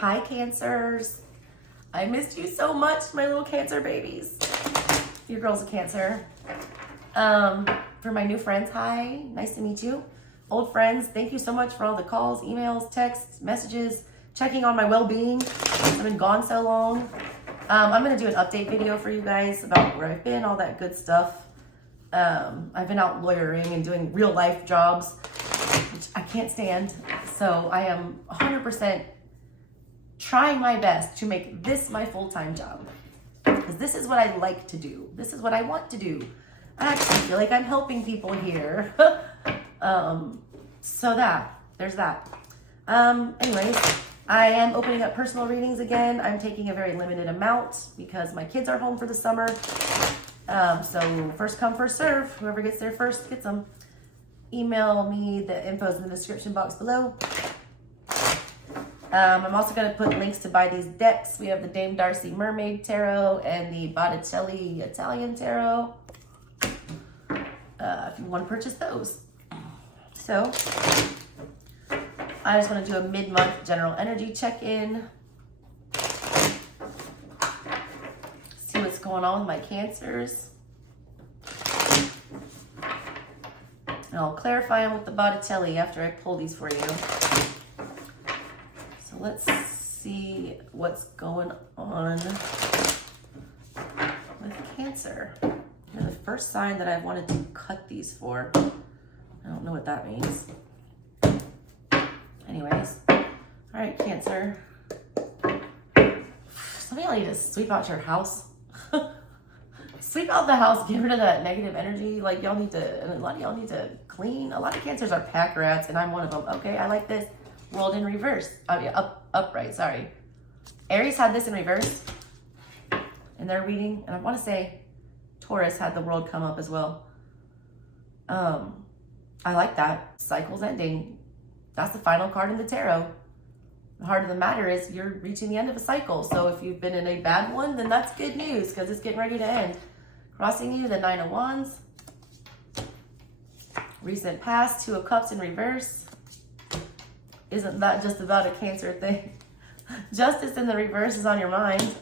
Hi, Cancers. I missed you so much, my little Cancer babies. Your girl's a Cancer. For my new friends, hi, nice to meet you. Old friends, thank you so much for all the calls, emails, texts, messages, checking on my well-being. I've been gone so long. I'm gonna do an update video for you guys about where I've been, all that good stuff. I've been out lawyering and doing real life jobs, which I can't stand. So I am 100% trying my best to make this my full-time job. Because this is what I like to do. This is what I want to do. I actually feel like I'm helping people here. So there's that. Anyways, I am opening up personal readings again. I'm taking a very limited amount because my kids are home for the summer. So first come, first serve. Whoever gets there first gets them. Email me, the info's in the description box below. I'm also going to put links to buy these decks. We have the Dame Darcy Mermaid Tarot and the Botticelli Italian Tarot. If you want to purchase those. So, I just want to do a mid-month general energy check-in. See what's going on with my Cancers. And I'll clarify them with the Botticelli after I pull these for you. So let's see what's going on with Cancer. You're the first sign that I've wanted to cut these for. I don't know what that means. Anyways. All right, Cancer. Some of y'all need to sweep out your house. Sweep out the house. Get rid of that negative energy. Like, y'all need to, and a lot of y'all need to clean. A lot of Cancers are pack rats, and I'm one of them. Okay, I like this. World in reverse. Oh, yeah, upright, sorry. Aries had this in reverse in their reading, and I want to say Taurus had the world come up as well. I like that. Cycle's ending. That's the final card in the tarot. The heart of the matter is you're reaching the end of a cycle. So if you've been in a bad one, then that's good news because it's getting ready to end. Crossing you, the Nine of Wands. Recent past, Two of Cups in reverse. Isn't that just about a Cancer thing? Justice in the reverse is on your mind.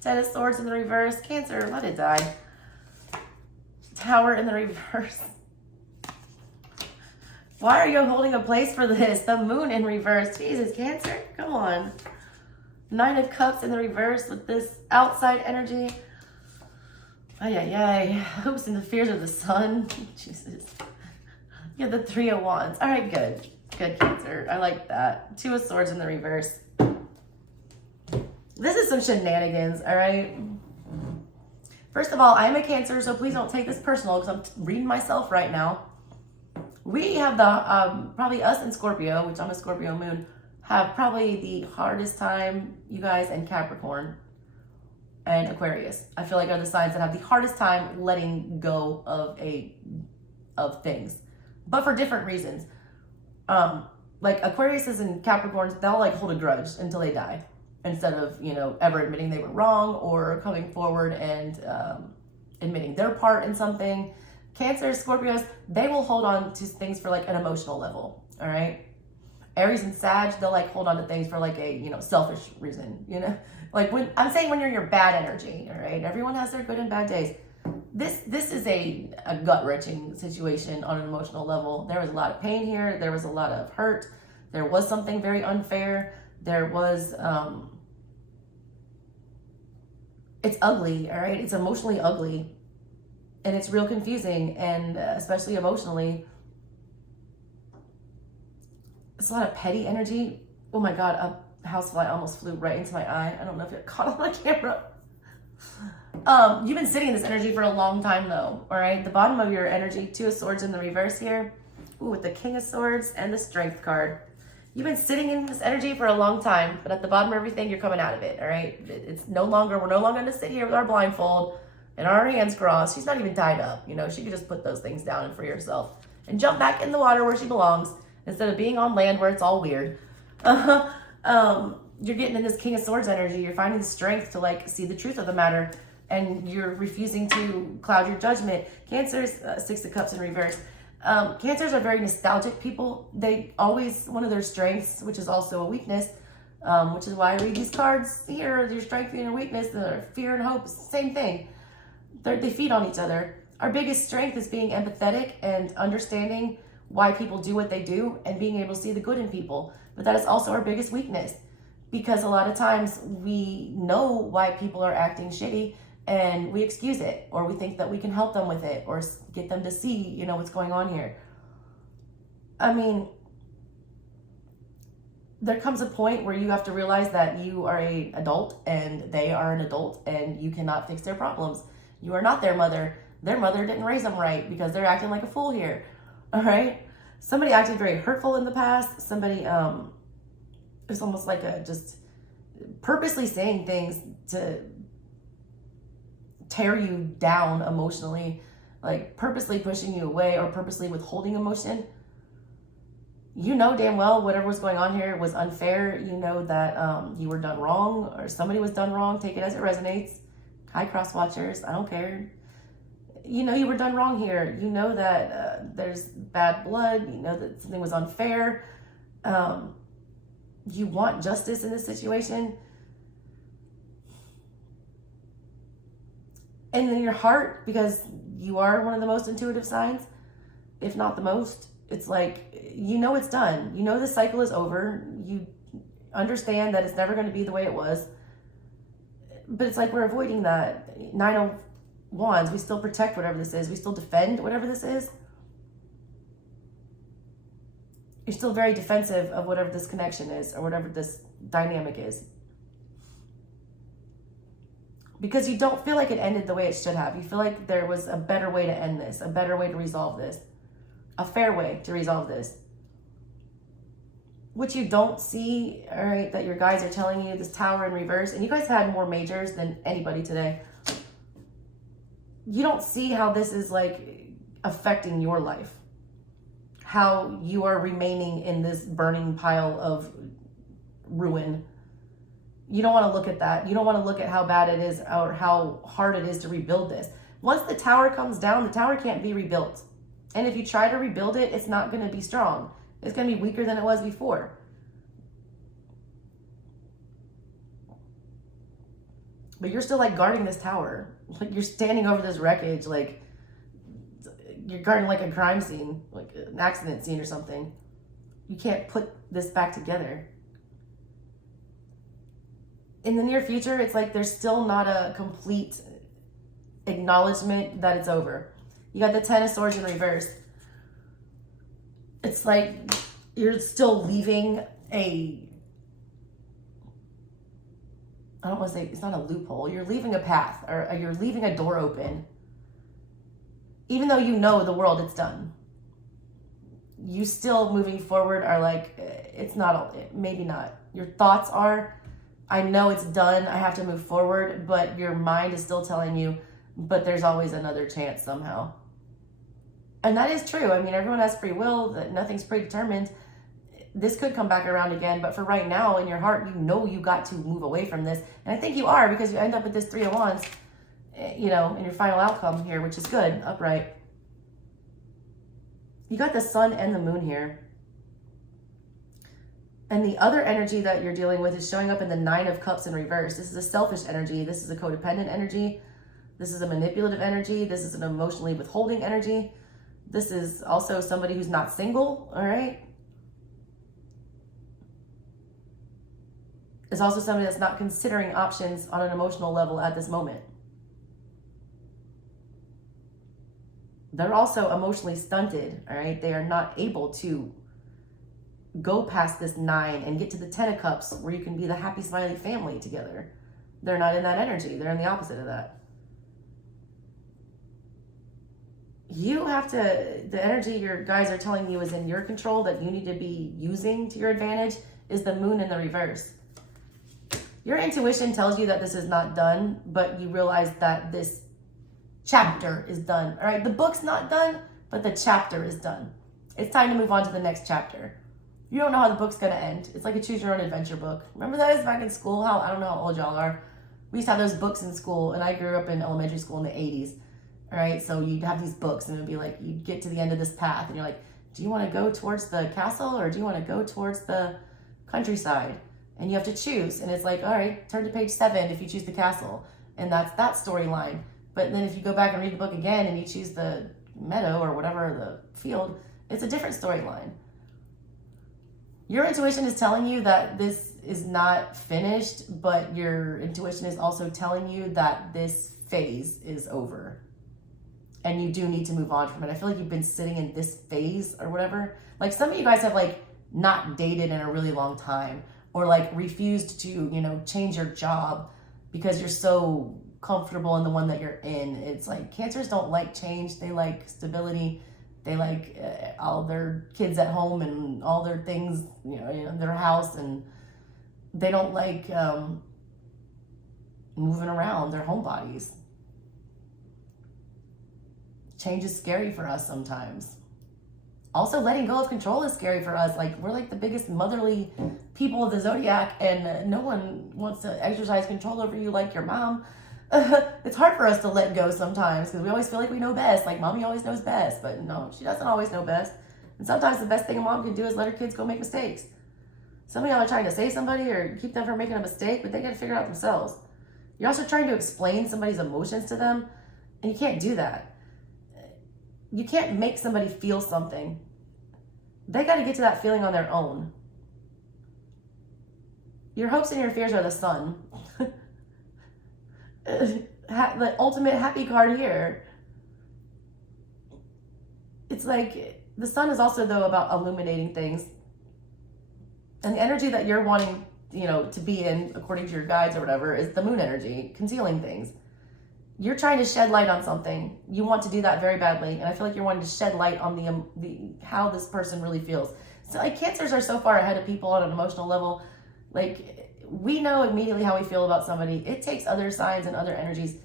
Ten of Swords in the reverse. Cancer, let it die. Tower in the reverse. Why are you holding a place for this? The Moon in reverse. Jesus, Cancer, come on. Nine of Cups in the reverse with this outside energy. Ay. Hopes and the fears of the sun. Jesus. You have the Three of Wands. All right, good. Good, Cancer. I like that. Two of Swords in the reverse. This is some shenanigans, all right? First of all, I'm a Cancer, so please don't take this personal because I'm reading myself right now. We have the, probably us and Scorpio, which I'm a Scorpio moon, have probably the hardest time, you guys, and Capricorn and Aquarius. I feel like are the signs that have the hardest time letting go of things, but for different reasons. Like Aquariuses and Capricorns, they'll like hold a grudge until they die instead of, ever admitting they were wrong or coming forward and admitting their part in something. Cancers, Scorpios, they will hold on to things for like an emotional level, all right? Aries and Sag, they'll like hold on to things for like a, selfish reason, Like when I'm saying when you're in your bad energy, all right? Everyone has their good and bad days. This is a gut-wrenching situation on an emotional level. There was a lot of pain here. There was a lot of hurt. There was something very unfair. There was, it's ugly, all right? It's emotionally ugly. And it's real confusing, and especially emotionally. It's a lot of petty energy. Oh my God, a housefly almost flew right into my eye. I don't know if it caught on my camera. You've been sitting in this energy for a long time though, all right? The bottom of your energy, Two of Swords in the reverse here. Ooh, with the King of Swords and the Strength card. You've been sitting in this energy for a long time, but at the bottom of everything, you're coming out of it, all right? We're no longer going to sit here with our blindfold and our hands crossed. She's not even tied up, she could just put those things down and free herself and jump back in the water where she belongs instead of being on land where it's all weird. You're getting in this King of Swords energy. You're finding the strength to like see the truth of the matter, and you're refusing to cloud your judgment. Cancer's Six of Cups in reverse. Cancers are very nostalgic people. They always, one of their strengths, which is also a weakness, which is why I read these cards here, your strength and your weakness, the fear and hope, same thing. They feed on each other. Our biggest strength is being empathetic and understanding why people do what they do and being able to see the good in people. But that is also our biggest weakness, because a lot of times we know why people are acting shitty and we excuse it, or we think that we can help them with it or get them to see, what's going on here. I mean, there comes a point where you have to realize that you are an adult and they are an adult and you cannot fix their problems. You are not their mother. Their mother didn't raise them right because they're acting like a fool here. All right? Somebody acted very hurtful in the past. Somebody, it's almost like just purposely saying things to tear you down emotionally, like purposely pushing you away or purposely withholding emotion. You know damn well whatever was going on here was unfair. You know that you were done wrong or somebody was done wrong. Take it as it resonates. Hi, cross watchers. I don't care. You know you were done wrong here. You know that there's bad blood. You know that something was unfair. You want justice in this situation. And in your heart, because you are one of the most intuitive signs, if not the most, it's like, it's done. You know the cycle is over. You understand that it's never going to be the way it was. But it's like we're avoiding that. 9 of Wands, we still protect whatever this is. We still defend whatever this is. You're still very defensive of whatever this connection is or whatever this dynamic is. Because you don't feel like it ended the way it should have. You feel like there was a better way to end this, a better way to resolve this, a fair way to resolve this. What you don't see, all right, that your guides are telling you, this Tower in reverse, and you guys had more majors than anybody today. You don't see how this is like affecting your life. How you are remaining in this burning pile of ruin. You don't want to look at that. You don't want to look at how bad it is or how hard it is to rebuild this. Once the tower comes down, the tower can't be rebuilt. And if you try to rebuild it, it's not going to be strong. It's going to be weaker than it was before. But you're still like guarding this tower. Like you're standing over this wreckage, like you're guarding like a crime scene, like an accident scene or something. You can't put this back together. In the near future, it's like there's still not a complete acknowledgement that it's over. You got the 10 of Swords in reverse. It's like you're still leaving I don't want to say, it's not a loophole. You're leaving a path or you're leaving a door open. Even though you know the world, it's done. You still moving forward are like, it's not, maybe not. Your thoughts are, I know it's done, I have to move forward, but your mind is still telling you, but there's always another chance somehow. And that is true. I mean, everyone has free will, that nothing's predetermined. This could come back around again, but for right now, in your heart, you got to move away from this. And I think you are, because you end up with this 3 of Wands, in your final outcome here, which is good, upright. You got the Sun and the Moon here. And the other energy that you're dealing with is showing up in the 9 of Cups in reverse. This is a selfish energy. This is a codependent energy. This is a manipulative energy. This is an emotionally withholding energy. This is also somebody who's not single, all right? It's also somebody that's not considering options on an emotional level at this moment. They're also emotionally stunted, all right? They are not able to go past this 9 and get to the 10 of Cups where you can be the happy, smiley family together. They're not in that energy. They're in the opposite of that. You have to, the energy your guys are telling you is in your control that you need to be using to your advantage is the Moon in the reverse. Your intuition tells you that this is not done, but you realize that this chapter is done. All right, the book's not done, but the chapter is done. It's time to move on to the next chapter. You don't know how the book's gonna end. It's like a choose your own adventure book. Remember that is back in school? I don't know how old y'all are. We used to have those books in school, and I grew up in elementary school in the 80s. All right, so you'd have these books and it'd be like, you'd get to the end of this path and you're like, do you want to go towards the castle or do you want to go towards the countryside? And you have to choose. And it's like, all right, turn to page 7 if you choose the castle. And that's that storyline. But then if you go back and read the book again and you choose the meadow or whatever, the field, it's a different storyline. Your intuition is telling you that this is not finished, but your intuition is also telling you that this phase is over. And you do need to move on from it. I feel like you've been sitting in this phase or whatever. Like some of you guys have like not dated in a really long time or like refused to, you know, change your job because you're so comfortable in the one that you're in. It's like Cancers don't like change. They like stability. They like all their kids at home and all their things, you know, in their house. And they don't like moving around. They're homebodies. Change is scary for us sometimes. Also, letting go of control is scary for us. Like, we're like the biggest motherly people of the zodiac, and no one wants to exercise control over you like your mom. It's hard for us to let go sometimes because we always feel like we know best. Like, mommy always knows best, but no, she doesn't always know best. And sometimes the best thing a mom can do is let her kids go make mistakes. Some of y'all are trying to save somebody or keep them from making a mistake, but they got to figure it out themselves. You're also trying to explain somebody's emotions to them, and you can't do that. You can't make somebody feel something. They got to get to that feeling on their own. Your hopes and your fears are the sun. The ultimate happy card here. It's like the sun is also, though, about illuminating things. And the energy that you're wanting, you know, to be in, according to your guides or whatever, is the moon energy, concealing things. You're trying to shed light on something. You want to do that very badly. And I feel like you're wanting to shed light on the how this person really feels. So like Cancers are so far ahead of people on an emotional level. Like we know immediately how we feel about somebody. It takes other signs and other energies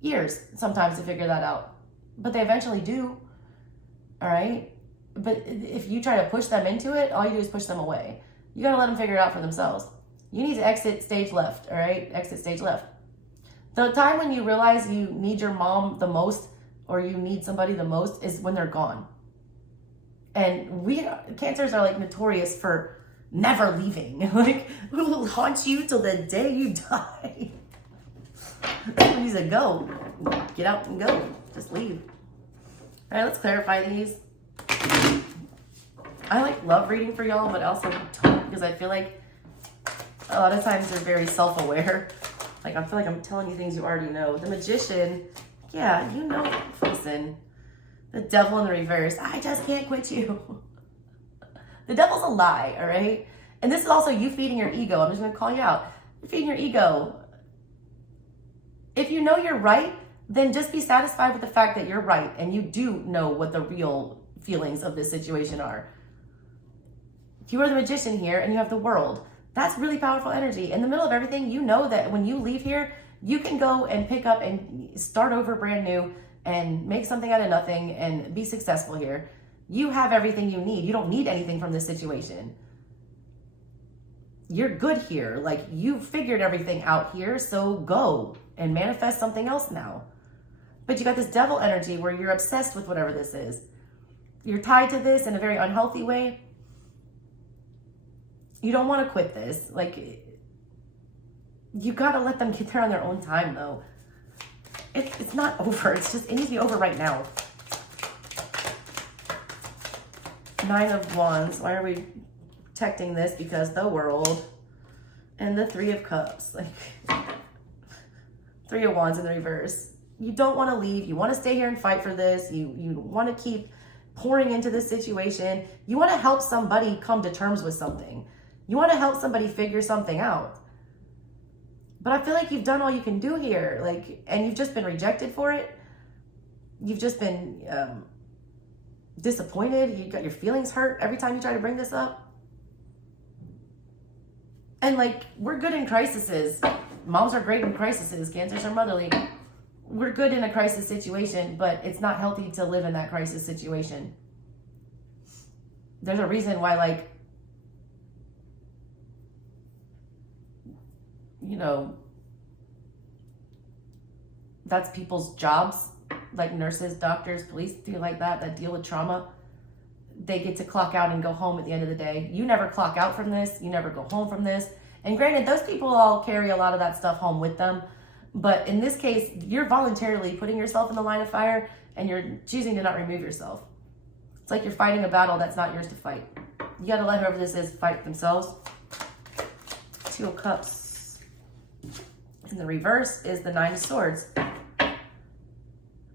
years sometimes to figure that out. But they eventually do. All right. But if you try to push them into it, all you do is push them away. You got to let them figure it out for themselves. You need to exit stage left. All right. Exit stage left. The time when you realize you need your mom the most or you need somebody the most is when they're gone. And we Cancers are like notorious for never leaving. Like, we will haunt you till the day you die. When you say go, get out and go. Just leave. All right, let's clarify these. I like love reading for y'all, but also don't because I feel like a lot of times they're very self-aware. Like, I feel like I'm telling you things you already know. The Magician, yeah, you know, listen. The Devil in the reverse, I just can't quit you. The devil's a lie, all right? And this is also you feeding your ego. I'm just going to call you out. You're feeding your ego. If you know you're right, then just be satisfied with the fact that you're right and you do know what the real feelings of this situation are. You are the Magician here and you have the World. That's really powerful energy. In the middle of everything, you know that when you leave here, you can go and pick up and start over brand new and make something out of nothing and be successful here. You have everything you need. You don't need anything from this situation. You're good here. Like, you figured everything out here, so go and manifest something else now. But you got this Devil energy where you're obsessed with whatever this is. You're tied to this in a very unhealthy way. You don't want to quit this. Like, you got to let them get there on their own time, though. It's not over. It's just, it needs to be over right now. 9 of Wands. Why are we protecting this? Because the World and the 3 of Cups. Like, 3 of Wands in the reverse. You don't want to leave. You want to stay here and fight for this. You want to keep pouring into this situation. You want to help somebody come to terms with something. You want to help somebody figure something out. But I feel like you've done all you can do here. Like, and you've just been rejected for it. You've just been disappointed. You got your feelings hurt every time you try to bring this up. And like, we're good in crises. Moms are great in crises. Cancers are motherly. We're good in a crisis situation, but it's not healthy to live in that crisis situation. There's a reason why, like, you know, that's people's jobs like nurses, doctors, police, things like that deal with trauma, they get to clock out and go home at the end of the day. You never clock out from this. You never go home from this. And granted, those people all carry a lot of that stuff home with them. But in this case, you're voluntarily putting yourself in the line of fire and you're choosing to not remove yourself. It's like you're fighting a battle that's not yours to fight. You got to let whoever this is fight themselves. Two of Cups. In the reverse is the Nine of Swords.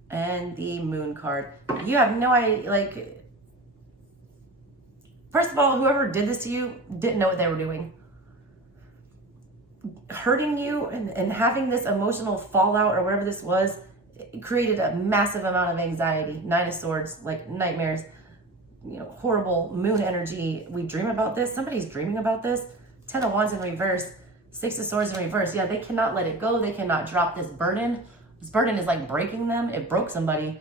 And the Moon card. You have no idea, like, first of all, whoever did this to you didn't know what they were doing. Hurting you and having this emotional fallout or whatever this was, it created a massive amount of anxiety. Nine of Swords, like nightmares, you know, horrible moon energy. We dream about this. Somebody's dreaming about this. 10 of Wands in reverse, 6 of Swords in reverse. Yeah, they cannot let it go. They cannot drop this burden. This burden is like breaking them. It broke somebody.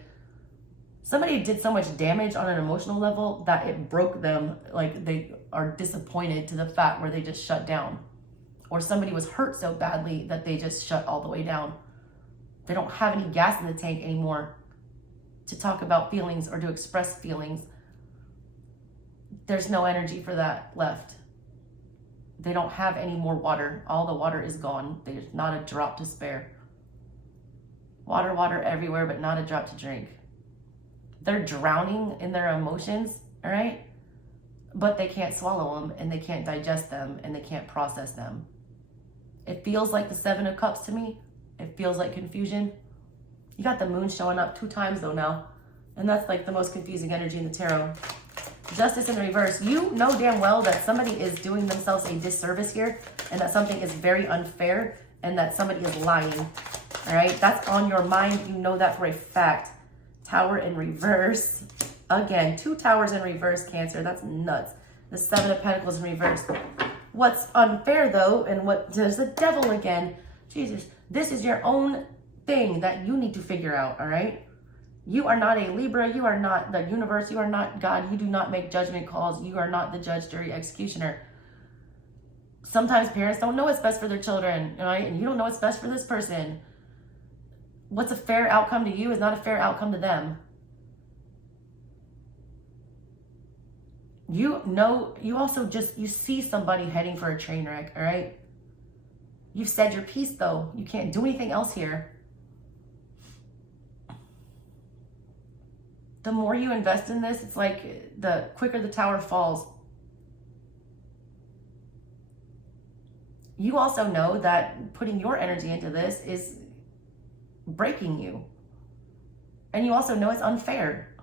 Somebody did so much damage on an emotional level that it broke them. Like they are disappointed to the fact where they just shut down. Or somebody was hurt so badly that they just shut all the way down. They don't have any gas in the tank anymore to talk about feelings or to express feelings. There's no energy for that left. They don't have any more water. All the water is gone. There's not a drop to spare. Water, water everywhere, but not a drop to drink. They're drowning in their emotions, all right? But they can't swallow them, and they can't digest them, and they can't process them. It feels like the 7 of Cups to me. It feels like confusion. You got the Moon showing up 2 times though now. And that's like the most confusing energy in the tarot. Justice in reverse. You know damn well that somebody is doing themselves a disservice here, and that something is very unfair, and that somebody is lying. All right, that's on your mind. You know that for a fact. Tower in reverse. Again, 2 towers in reverse, Cancer. That's nuts. The 7 of Pentacles in reverse. What's unfair though, and what does the Devil again? Jesus, this is your own thing that you need to figure out, all right? You are not a Libra. You are not the universe. You are not God. You do not make judgment calls. You are not the judge, jury, executioner. Sometimes parents don't know what's best for their children, right? And you don't know what's best for this person. What's a fair outcome to you is not a fair outcome to them. You know, you also you see somebody heading for a train wreck, all right? You've said your piece though. You can't do anything else here. The more you invest in this, it's like the quicker the tower falls. You also know that putting your energy into this is breaking you. And you also know it's unfair.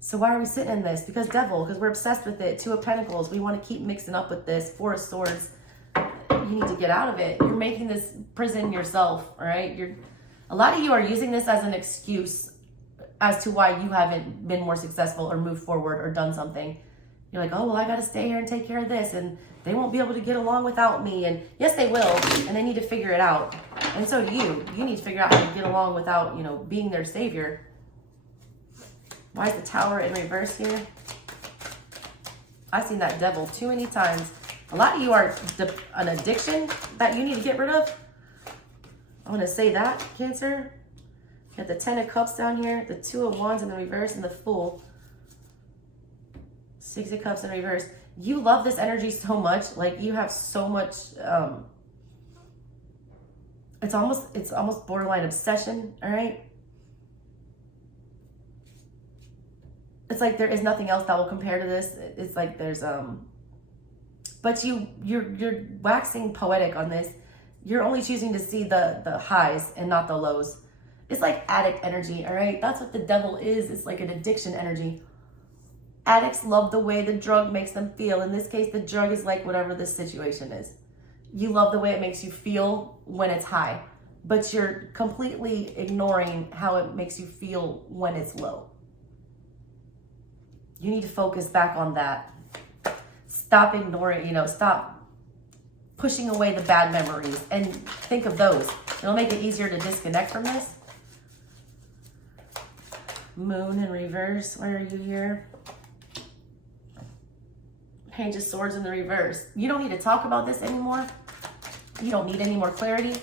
So why are we sitting in this? Because Devil, because we're obsessed with it. 2 of Pentacles, we want to keep mixing up with this. 4 of Swords, you need to get out of it. You're making this prison yourself, all right? A lot of you are using this as an excuse as to why you haven't been more successful or moved forward or done something. You're like, oh, well, I got to stay here and take care of this, and they won't be able to get along without me. And yes, they will, and they need to figure it out. And so do you. You need to figure out how to get along without, you know, being their savior. Why is the Tower in reverse here? I've seen that Devil too many times. A lot of you are an addiction that you need to get rid of. I'm going to say that, Cancer. Got the 10 of Cups down here, the 2 of Wands in the reverse, and the Fool. 6 of Cups in reverse. You love this energy so much. Like, you have so much, it's almost borderline obsession, all right? It's like there is nothing else that will compare to this. It's like there's, but you're waxing poetic on this. You're only choosing to see the highs and not the lows. It's like addict energy, all right? That's what the Devil is. It's like an addiction energy. Addicts love the way the drug makes them feel. In this case, the drug is like whatever the situation is. You love the way it makes you feel when it's high, but you're completely ignoring how it makes you feel when it's low. You need to focus back on that. Stop ignoring, stop pushing away the bad memories and think of those. It'll make it easier to disconnect from this. Moon in reverse, where are you here? Page of Swords in the reverse. You don't need to talk about this anymore. You don't need any more clarity.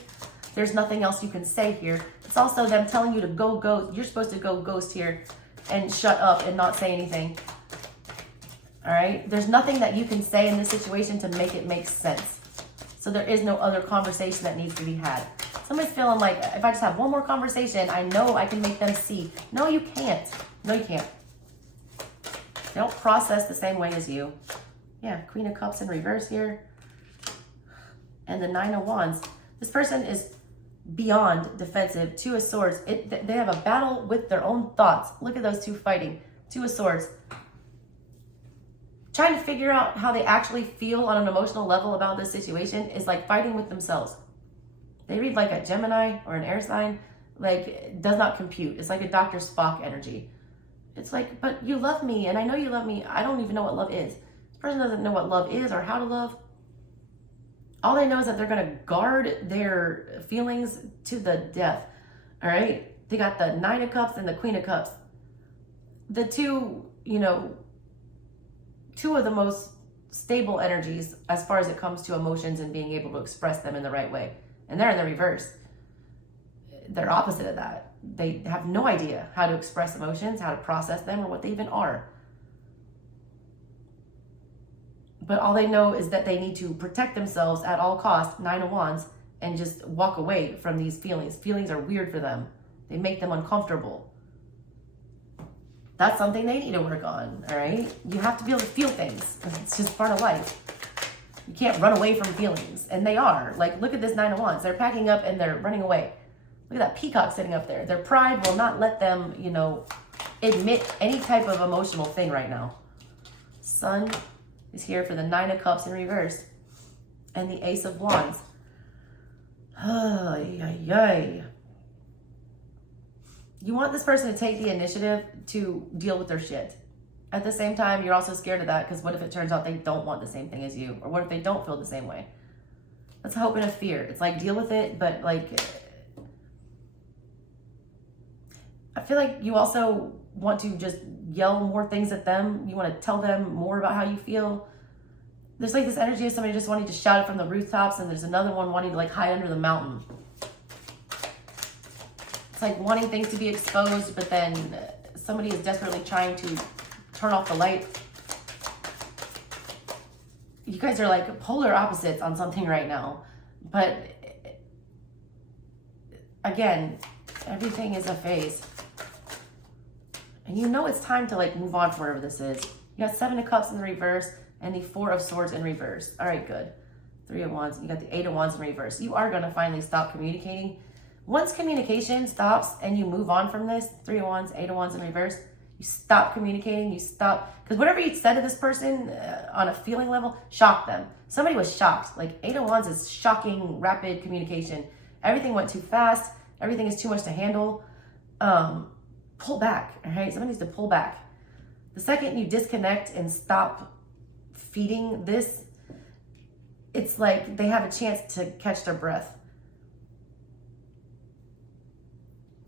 there's nothing else you can say here. It's also them telling you to go ghost. You're supposed to go ghost here and shut up and not say anything. All right? There's nothing that you can say in this situation to make it make sense. So there is no other conversation that needs to be had. Somebody's feeling like, if I just have one more conversation, I know I can make them see. No, you can't. No, you can't. They don't process the same way as you. Yeah, Queen of Cups in reverse here. And the Nine of Wands. This person is beyond defensive. Two of Swords. They have a battle with their own thoughts. Look at those two fighting. Two of Swords. Trying to figure out how they actually feel on an emotional level about this situation is like fighting with themselves. They read like a Gemini or an air sign. Like, it does not compute. It's like a Dr. Spock energy. It's like, but you love me, and I know you love me. I don't even know what love is. This person doesn't know what love is or how to love. All they know is that they're going to guard their feelings to the death. All right? They got the Nine of Cups and the Queen of Cups. The two, two of the most stable energies as far as it comes to emotions and being able to express them in the right way. And they're in the reverse. They're opposite of that. They have no idea how to express emotions, how to process them, or what they even are. But all they know is that they need to protect themselves at all costs, Nine of Wands, and just walk away from these feelings. Feelings are weird for them. They make them uncomfortable. That's something they need to work on, all right? You have to be able to feel things. It's just part of life. You can't run away from feelings. And they are. Like, look at this Nine of Wands. They're packing up and they're running away. Look at that peacock sitting up there. Their pride will not let them, admit any type of emotional thing right now. Sun is here for the Nine of Cups in reverse. And the Ace of Wands. You want this person to take the initiative to deal with their shit. At the same time, you're also scared of that because what if it turns out they don't want the same thing as you? Or what if they don't feel the same way? That's hope and a fear. It's like, deal with it, but like, I feel like you also want to just yell more things at them. You want to tell them more about how you feel. There's like this energy of somebody just wanting to shout it from the rooftops, and there's another one wanting to like hide under the mountain. It's like wanting things to be exposed, but then somebody is desperately trying to turn off the light. You guys are like polar opposites on something right now. But again, everything is a phase. And it's time to like move on from wherever this is. You got Seven of Cups in the reverse and the Four of Swords in reverse. All right, good. Three of Wands. You got the Eight of Wands in reverse. You are going to finally stop communicating. Once communication stops and you move on from this, Three of Wands, Eight of Wands in reverse, you stop communicating, you stop. Because whatever you said to this person on a feeling level, shocked them. Somebody was shocked. Like, Eight of Wands is shocking, rapid communication. Everything went too fast. Everything is too much to handle. Pull back, all right? Somebody needs to pull back. The second you disconnect and stop feeding this, it's like they have a chance to catch their breath.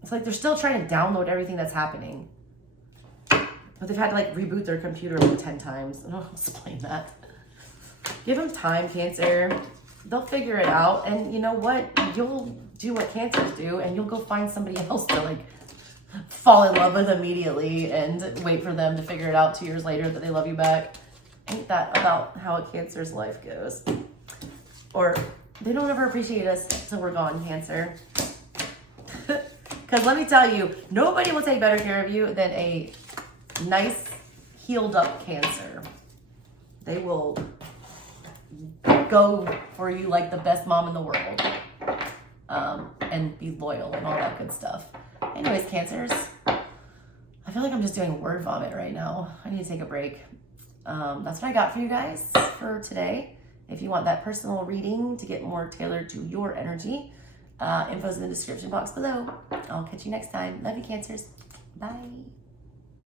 It's like they're still trying to download everything that's happening. But they've had to like reboot their computer like 10 times. I'll explain that. Give them time, Cancer. They'll figure it out. And you know what? You'll do what Cancers do, and you'll go find somebody else to like fall in love with immediately and wait for them to figure it out 2 years later that they love you back. Ain't that about how a Cancer's life goes? Or they don't ever appreciate us till we're gone, Cancer. Because let me tell you, nobody will take better care of you than a nice, healed up Cancer. They will go for you like the best mom in the world. And be loyal and all that good stuff. Anyways, Cancers, I feel like I'm just doing word vomit right now. I need to take a break. That's what I got for you guys for today. If you want that personal reading to get more tailored to your energy, info's in the description box below. I'll catch you next time. Love you, Cancers. Bye.